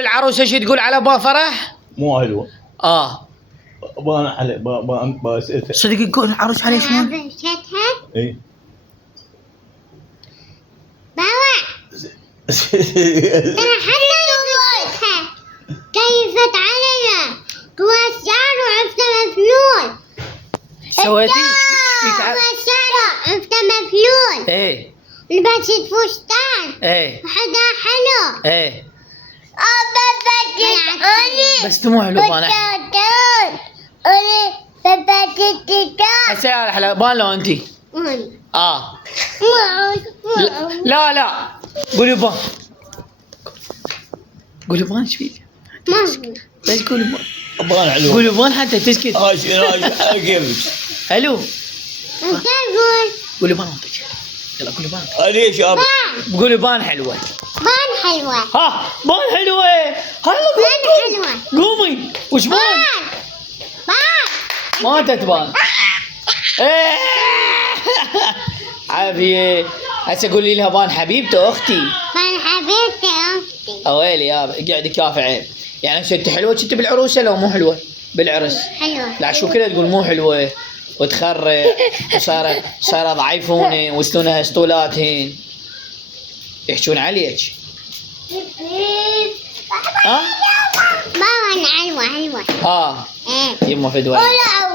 العروسة ايش تقول على ابو فرح؟ مو حلوة. بان عليه باسئتها. صدق يقول العروس عليه شلون؟ بسيتها اي. بابا أنا حتى بسيتها كيفت علينا توسعنا وعفت مفلول. سويتي ايش فيك توسعنا عفت مفلول. ايه لبست فستان ايه وحدا حلو. ايه بابا بس مو حلو بان هسه يا احلى بان لو انتي لا لا قولي بان قولي بان ايش فيك؟ ليش قولي بان؟ بان حلوة. قولي بان حتى تسكت. كيفك؟ حلو انت قول قولي بان انت يلا قولي بان ليش يا قولي بان حلوة. بان حلوة. ها بان حلوة. هلا بان حلوة. قومي وش بان؟ بان ما تتبان. إيه. عافية. هسه قولي لها بان حبيبته اختي. بان حبيبتي اختي. اويلي يا قاعد كافي عين. يعني هسه انت حلوة كنت بالعروسة لو مو حلوة بالعرس؟ حلوة. لا شو كذا تقول مو حلوة وتخرع وصارت ضعيفونة وسنونها اسطولات هين يحجون عليك. ها؟ بابا حلوة. ها ايه يمه فدوى. قولوا اول.